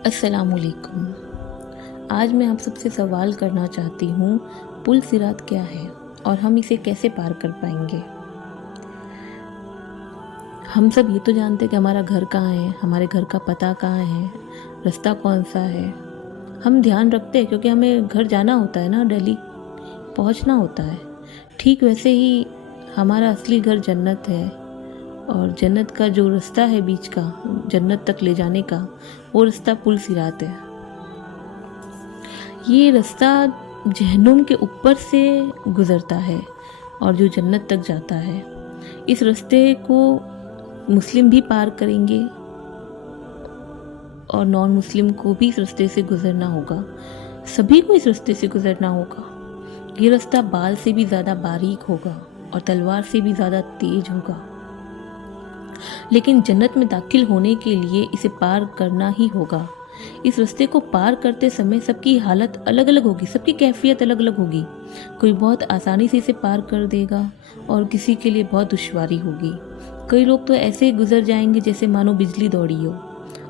अस्सलाम वालेकुम। आज मैं आप सबसे सवाल करना चाहती हूँ, पुल सिरात क्या है और हम इसे कैसे पार कर पाएंगे। हम सब ये तो जानते हैं कि हमारा घर कहाँ है, हमारे घर का पता कहाँ है, रास्ता कौन सा है। हम ध्यान रखते हैं क्योंकि हमें घर जाना होता है ना, दिल्ली पहुँचना होता है। ठीक वैसे ही हमारा असली घर जन्नत है और जन्नत का जो रास्ता है बीच का, जन्नत तक ले जाने का, वो रास्ता पुल सिरात है। ये रास्ता जहन्नुम के ऊपर से गुज़रता है और जो जन्नत तक जाता है। इस रास्ते को मुस्लिम भी पार करेंगे और नॉन मुस्लिम को भी इस रास्ते से गुज़रना होगा। सभी को इस रास्ते से गुज़रना होगा। ये रास्ता बाल से भी ज़्यादा बारीक होगा और तलवार से भी ज़्यादा तेज होगा, लेकिन जन्नत में दाखिल होने के लिए इसे पार करना ही होगा। इस रास्ते को पार करते समय सबकी हालत अलग अलग होगी, सबकी कैफियत अलग अलग होगी। कोई बहुत आसानी से इसे पार कर देगा और किसी के लिए बहुत दुश्वारी होगी। कई लोग तो ऐसे गुजर जाएंगे जैसे मानो बिजली दौड़ी हो,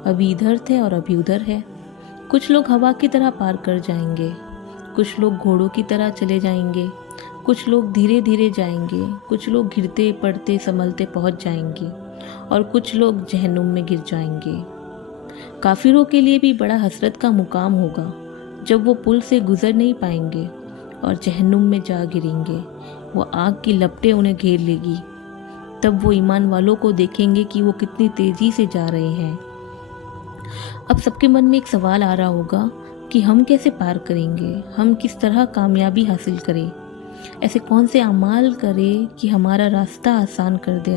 अभी इधर थे और अभी उधर है। कुछ लोग हवा की तरह पार कर जाएंगे, कुछ लोग घोड़ों की तरह चले जाएंगे, कुछ लोग धीरे धीरे जाएंगे, कुछ लोग गिरते पड़ते संभलते पहुंच जाएंगे और कुछ लोग जहन्नुम में गिर जाएंगे। काफिरों के लिए भी बड़ा हसरत का मुकाम होगा जब वो पुल से गुजर नहीं पाएंगे और जहन्नुम में जा गिरेंगे। वो आग की लपटें उन्हें घेर लेगी। तब वो ईमान वालों को देखेंगे कि वो कितनी तेजी से जा रहे हैं। अब सबके मन में एक सवाल आ रहा होगा कि हम कैसे पार करेंगे, हम किस तरह कामयाबी हासिल करें, ऐसे कौन से अमाल करें कि हमारा रास्ता आसान कर दे।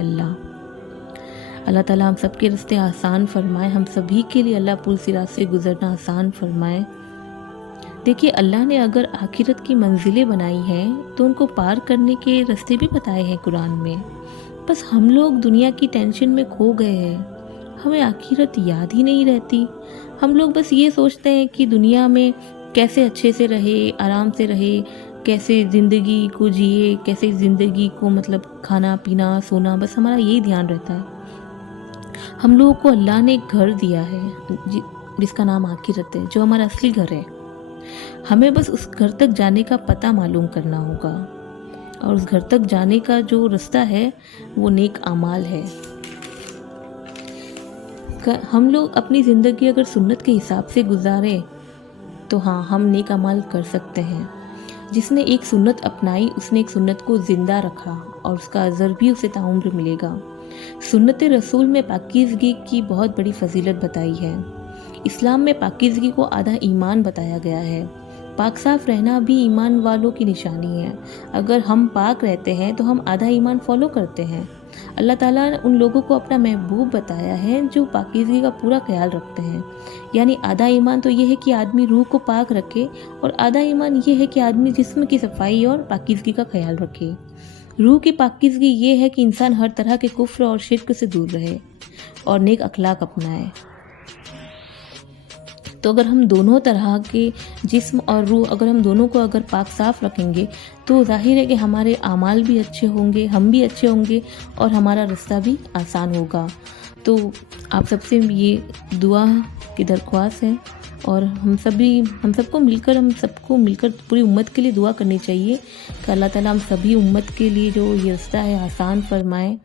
अल्लाह ताला हम सबके रास्ते आसान फरमाए, हम सभी के लिए अल्लाह पुल सिरात से गुजरना आसान फरमाए। देखिए, अल्लाह ने अगर आखिरत की मंजिलें बनाई हैं तो उनको पार करने के रास्ते भी बताए हैं कुरान में। बस हम लोग दुनिया की टेंशन में खो गए हैं, हमें आखिरत याद ही नहीं रहती। हम लोग बस ये सोचते हैं कि दुनिया में कैसे अच्छे से रहे, आराम से रहे, कैसे ज़िंदगी को जिए, कैसे ज़िंदगी को मतलब खाना पीना सोना, बस हमारा यही ध्यान रहता है। हम लोगों को अल्लाह ने एक घर दिया है जिसका नाम आखिरत है, जो हमारा असली घर है। हमें बस उस घर तक जाने का पता मालूम करना होगा और उस घर तक जाने का जो रास्ता है वो नेक अमाल है। हम लोग अपनी ज़िंदगी अगर सुन्नत के हिसाब से गुजारें तो हाँ, हम नेक अमाल कर सकते हैं। जिसने एक सुन्नत अपनाई उसने एक सुन्नत को ज़िंदा रखा और उसका अज़र भी उसे ताउम्र मिलेगा। सुन्नत रसूल में पाकीज़गी की बहुत बड़ी फजीलत बताई है। इस्लाम में पाकीज़गी को आधा ईमान बताया गया है। पाक साफ रहना भी ईमान वालों की निशानी है। अगर हम पाक रहते हैं तो हम आधा ईमान फॉलो करते हैं। अल्लाह ताला ने उन लोगों को अपना महबूब बताया है जो पाकीज़गी का पूरा ख्याल रखते हैं। यानी आधा ईमान तो ये है कि आदमी रूह को पाक रखे और आधा ईमान ये है कि आदमी जिस्म की सफाई और पाकीज़गी का ख्याल रखे। रूह की पाकीज़गी ये है कि इंसान हर तरह के कुफ्र और शिर्क से दूर रहे और नेक अखलाक अपनाए। तो अगर हम दोनों तरह के जिस्म और रूह, अगर हम दोनों को अगर पाक साफ रखेंगे तो जाहिर है कि हमारे आमाल भी अच्छे होंगे, हम भी अच्छे होंगे और हमारा रास्ता भी आसान होगा। तो आप सबसे ये दुआ की दरख्वास्त है और हम सबको मिलकर पूरी उम्मत के लिए दुआ करनी चाहिए कि अल्लाह ताला हम सभी उम्मत के लिए जो ये रास्ता है आसान फरमाए।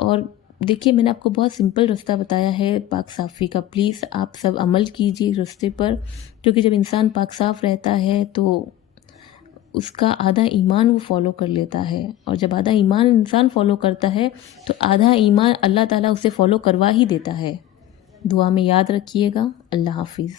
और देखिए, मैंने आपको बहुत सिंपल रास्ता बताया है पाक साफ़ी का। प्लीज़ आप सब अमल कीजिए रास्ते पर, क्योंकि जब इंसान पाक साफ़ रहता है तो उसका आधा ईमान वो फ़ॉलो कर लेता है और जब आधा ईमान इंसान फ़ॉलो करता है तो आधा ईमान अल्लाह ताला उसे फ़ॉलो करवा ही देता है। दुआ में याद रखिएगा। अल्लाह हाफिज़।